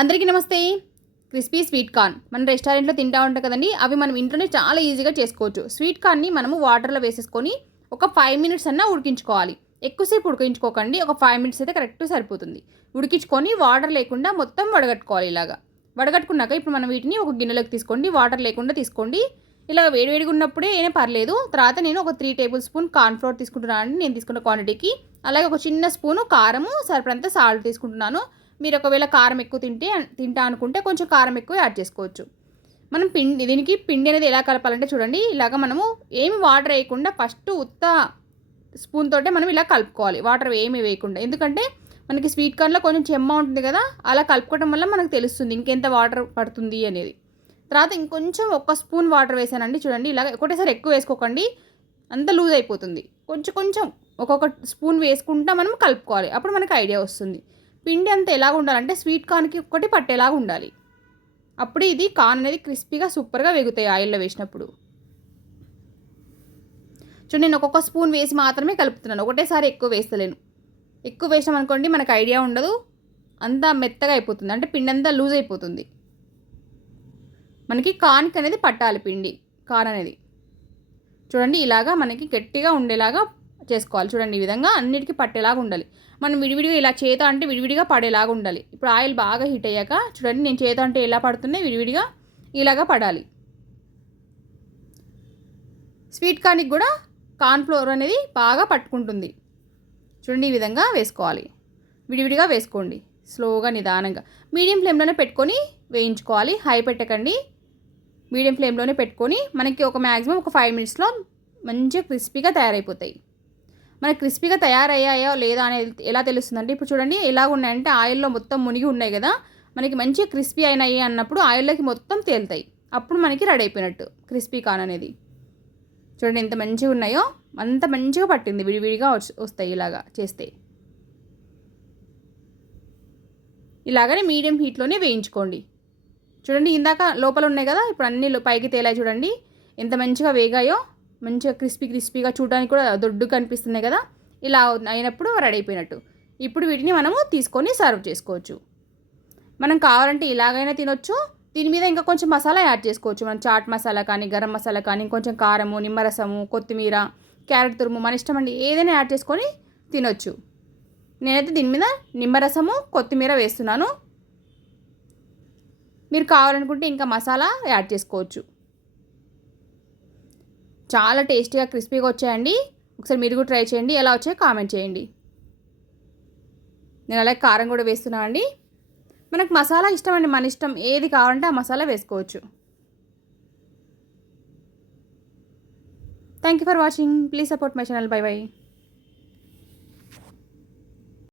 అందరికీ నమస్తే. Crispy sweet corn. మన రెస్టారెంట్లో తింటా ఉంటాం కదండి అవి మనం ఇంట్లోనే చాలా ఈజీగా చేసుకోవచ్చు. స్వీట్ కార్న్ని మనము వాటర్లో వేసేసుకొని ఒక ఫైవ్ మినిట్స్ అన్నా ఉడికించుకోవాలి. ఎక్కువసేపు ఉడికించుకోకండి ఒక ఫైవ్ మినిట్స్ అయితే కరెక్ట్ సరిపోతుంది. ఉడికించుకొని వాటర్ లేకుండా మొత్తం వడగట్టుకోవాలి ఇలాగా. వడగట్టుకున్నాక ఇప్పుడు మనం వీటిని ఒక గిన్నెలోకి తీసుకోండి వాటర్ లేకుండా తీసుకోండి. ఇలా వేడివేడిగా ఉన్నప్పుడే ఏమైనా పర్లేదు. తర్వాత నేను ఒక three table spoon corn flour తీసుకుంటున్నాను అండి నేను తీసుకున్న క్వాంటిటీకి అలాగే ఒక చిన్న స్పూను కారము సరిపడంత సాల్ట్ తీసుకుంటున్నాను. మీరు ఒకవేళ కారం ఎక్కువ తింటే తింటా అనుకుంటే కొంచెం కారం ఎక్కువ యాడ్ చేసుకోవచ్చు. మనం పిండి దీనికి పిండి అనేది ఎలా కలపాలంటే చూడండి ఇలాగ మనము ఏమి వాటర్ వేయకుండా ఫస్ట్ ఉత్త స్పూన్ తోటే మనం ఇలా కలుపుకోవాలి. వాటర్ ఏమి వేయకుండా. ఎందుకంటే మనకి స్వీట్ కార్న్లో కొంచెం చెమ్మ ఉంటుంది కదా అలా కలుపుకోవడం వల్ల మనకు తెలుస్తుంది ఇంకెంత వాటర్ పడుతుంది అనేది. తర్వాత ఇంకొంచెం ఒక స్పూన్ వాటర్ వేసానండి చూడండి ఇలాగ ఒకటేసారి ఎక్కువ వేసుకోకండి అంత లూజ్ అయిపోతుంది. కొంచెం కొంచెం ఒక్కొక్క స్పూన్ వేసుకుంటా మనం కలుపుకోవాలి. అప్పుడు మనకి ఐడియా వస్తుంది. పిండి అంతా ఎలాగ ఉండాలంటే స్వీట్ కార్న్కి ఒక్కటి పట్టేలాగా ఉండాలి. అప్పుడు ఇది కార్న్ అనేది క్రిస్పీగా సూపర్గా వేగుతాయి ఆయిల్లో వేసినప్పుడు. చూడండి నేను ఒక్కొక్క స్పూన్ వేసి మాత్రమే కలుపుతున్నాను. ఒకటేసారి ఎక్కువ వేస్తలేను. ఎక్కువ వేసాం అనుకోండి మనకు ఐడియా ఉండదు. అంతా మెత్తగా అయిపోతుంది. అంటే పిండి అంతా లూజ్ అయిపోతుంది. మనకి కార్న్కి అనేది పట్టాలి పిండి కాన్ అనేది. చూడండి ఇలాగా మనకి గట్టిగా ఉండేలాగా చేసుకోవాలి. చూడండి ఈ విధంగా అన్నిటికీ పట్టేలాగా ఉండాలి. మనం విడివిడిగా ఇలా చేత అంటే విడివిడిగా పడేలాగా ఉండాలి. ఇప్పుడు ఆయిల్ బాగా హీట్ అయ్యాక చూడండి నేను చేత అంటే ఎలా పడుతున్నాయి? విడివిడిగా ఇలాగా పడాలి. స్వీట్ కార్న్కి కూడా కార్న్ఫ్లోర్ అనేది బాగా పట్టుకుంటుంది. చూడండి ఈ విధంగా వేసుకోవాలి. విడివిడిగా వేసుకోండి స్లోగా నిదానంగా. మీడియం ఫ్లేమ్లోనే పెట్టుకొని వేయించుకోవాలి. హై పెట్టకండి. మీడియం ఫ్లేమ్లోనే పెట్టుకొని మనకి ఒక మ్యాక్సిమం ఒక ఫైవ్ మినిట్స్లో మంచిగా క్రిస్పీగా తయారైపోతాయి. మనకి క్రిస్పీగా తయారయ్యాయో లేదా అనేది ఎలా తెలుస్తుందంటే ఇప్పుడు చూడండి ఎలా ఉన్నాయంటే ఆయిల్లో మొత్తం మునిగి ఉన్నాయి కదా మనకి మంచిగా క్రిస్పీ అయినాయి అన్నప్పుడు ఆయిల్లోకి మొత్తం తేలుతాయి. అప్పుడు మనకి రెడీ అయిపోయినట్టు క్రిస్పీ కాన్ అనేది. చూడండి ఎంత మంచిగా ఉన్నాయో అంత మంచిగా పట్టింది విడివిడిగా వస్తాయి ఇలాగా చేస్తే. ఇలాగనే మీడియం హీట్లోనే వేయించుకోండి. చూడండి ఇందాక లోపల ఉన్నాయి కదా ఇప్పుడు అన్ని పైకి తేలాయి చూడండి ఎంత మంచిగా వేగాయో మంచిగా క్రిస్పీ క్రిస్పీగా చూడడానికి కూడా దొడ్డు కనిపిస్తున్నాయి కదా? ఇలా అయినప్పుడు రెడీ అయిపోయినట్టు ఇప్పుడు వీటిని మనము తీసుకొని సర్వ్ చేసుకోవచ్చు. మనం కావాలంటే ఇలాగైనా తినొచ్చు. దీని మీద ఇంకా కొంచెం మసాలా యాడ్ చేసుకోవచ్చు. మనం చాట్ మసాలా కానీ గరం మసాలా కానీ కొంచెం కారము నిమ్మరసము కొత్తిమీర క్యారెట్ తురుము మన ఇష్టం అండి ఏదైనా యాడ్ చేసుకొని తినొచ్చు. నేనైతే దీని మీద నిమ్మరసము కొత్తిమీర వేస్తున్నాను. మీరు కావాలనుకుంటే ఇంకా మసాలా యాడ్ చేసుకోవచ్చు. చాలా టేస్టీగా క్రిస్పీగా వచ్చాయండి. ఒకసారి మీరు కూడా ట్రై చేయండి. ఎలా వచ్చాయో కామెంట్ చేయండి. నేను అలాగే కారం కూడా వేస్తున్నా అండి. మనకు మసాలా ఇష్టం అండి మన ఇష్టం ఏది కావాలంటే ఆ మసాలా వేసుకోవచ్చు. Thank you for watching please support my channel bye bye